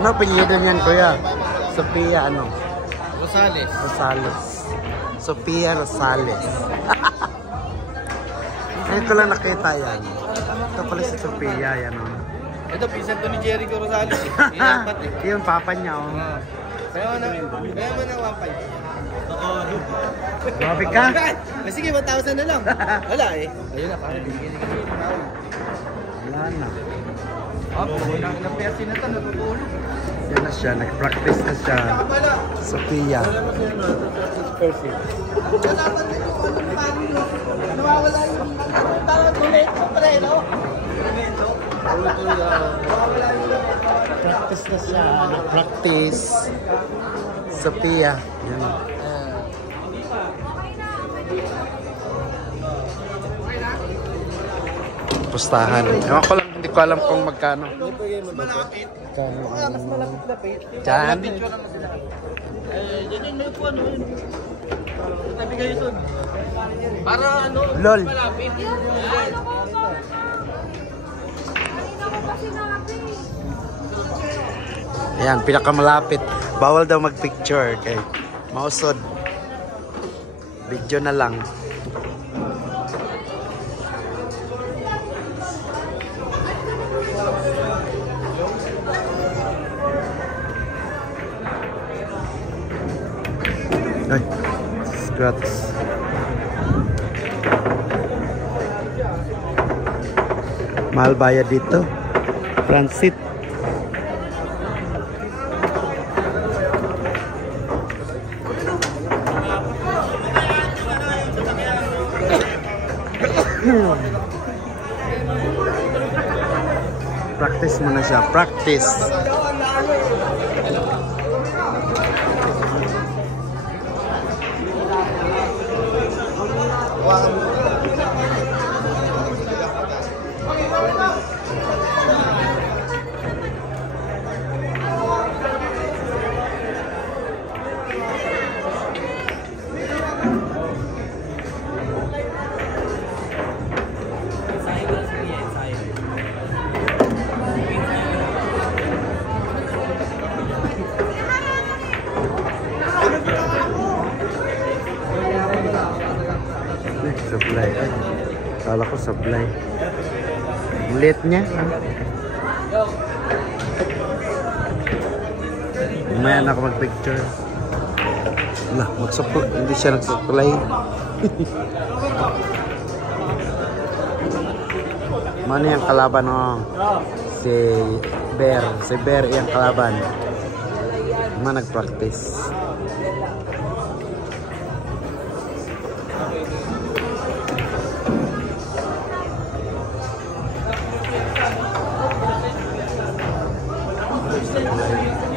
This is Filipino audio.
Ano apelyido niyan, kuya? Sophia ano? Rosales. Rosales. Sophia Rosales. Ngayon ko lang nakita yan. Ito pala si Sophia, yan o. Ito, pisan to ni Jericho Rosales. Yung papa niya o. Kaya mo na 1.5. Grabe ka? Sige, 1,000 na lang. Wala eh. Ayun na, parang bigyan na kami. Wala na. Ilang persin na ito, natutulog. Yan na siya, nag-practice na siya. Sophia. Nawawala yung parang tulit ko pala eh, no? Practice na siya, nag-practice. Sophia. Yan o. Pustahan. Ewan ko lang, hindi ko alam kung magkano. Mas malapit. Mas malapit-lapit. Diyan? Diyan yung may upuan. Tabi kayo doon. Para ano? Lol. Malapit. Ayan, pinakamalapit. Bawal daw mag-picture. Okay. Mausod. Video na lang. Ay, gratis. Mahal bayad dito. Transit. Practice muna siya. Practice. Sablay. Ay, kala ko sablay. Ulit niya. Mamaya na ako mag-picture. Wala, magsapag. Hindi siya nagsablay. Mano yung kalaban mo? Si Bear. Si Bear yung kalaban. Mga nag-practice. Thank you.